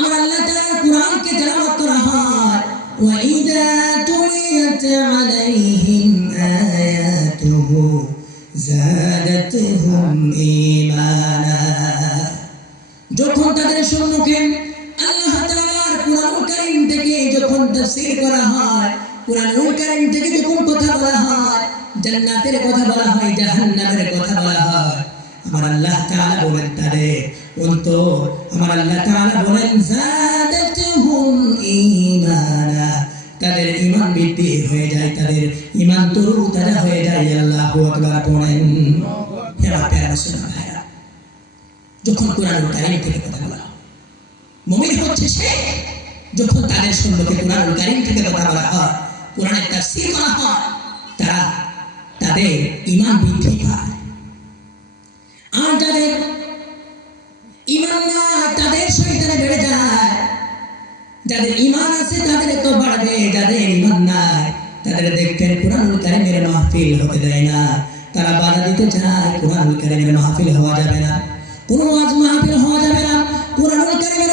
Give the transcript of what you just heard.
আমার আল্লাহ তাআলার কুরআনকে তেলাওয়াত করা হয়, ওয়া ইযা তুলিয়াত আলাইহিম আয়াতুহু যাদাতুহুম ঈমানা। যখন তাদের সম্মুখে আল্লাহ তাআলার কুরআনুল কারীম থেকে যখন তাফসীর করা হয়, কুরআনুল কারীম থেকে যখন কথা বলা হয়, জান্নাতের কথা বলা হয়, জাহান্নামের কথা বলা হয়, আমার আল্লাহ তাআলা বলেন তাদের অন্তর, আমার আল্লাহ তাআলা বলেন যাদাতুহুম ঈমানা, তাদের ঈমান বৃদ্ধি হয়ে যায়, তাদের ঈমান তরুতাজা হয়ে যায়। আল্লাহু আকবার বলেন। হে আমার প্রিয় মুসলমান ভাইরা, যখন কুরআনুল কারীম থেকে কথা বলা হয়, মুমিন হচ্ছে সে যখন তাদের সম্মুখে কুরআনুল কারীম থেকে কথা বলা হয়, কুরআনের তাফসীর করা হয়, তারা তাদের ঈমান বৃদ্ধি পায়। আর যাদের ঈমান নাই তাদের শয়তানে বেড়ে যায়। যাদের ঈমান আছে তাদের তো বাড়বে, যাদের ঈমান নাই তাদের দেখবেন কুরআনুল কারীমের মাহফিল হতে দেয় না, তারা বাধা দিতে চায়, কুরআনুল কারীমের মাহফিল হওয়া যাবে না, কোনো ওয়াজ মাহফিল হওয়া যাবে না, কুরআনুল কারীমের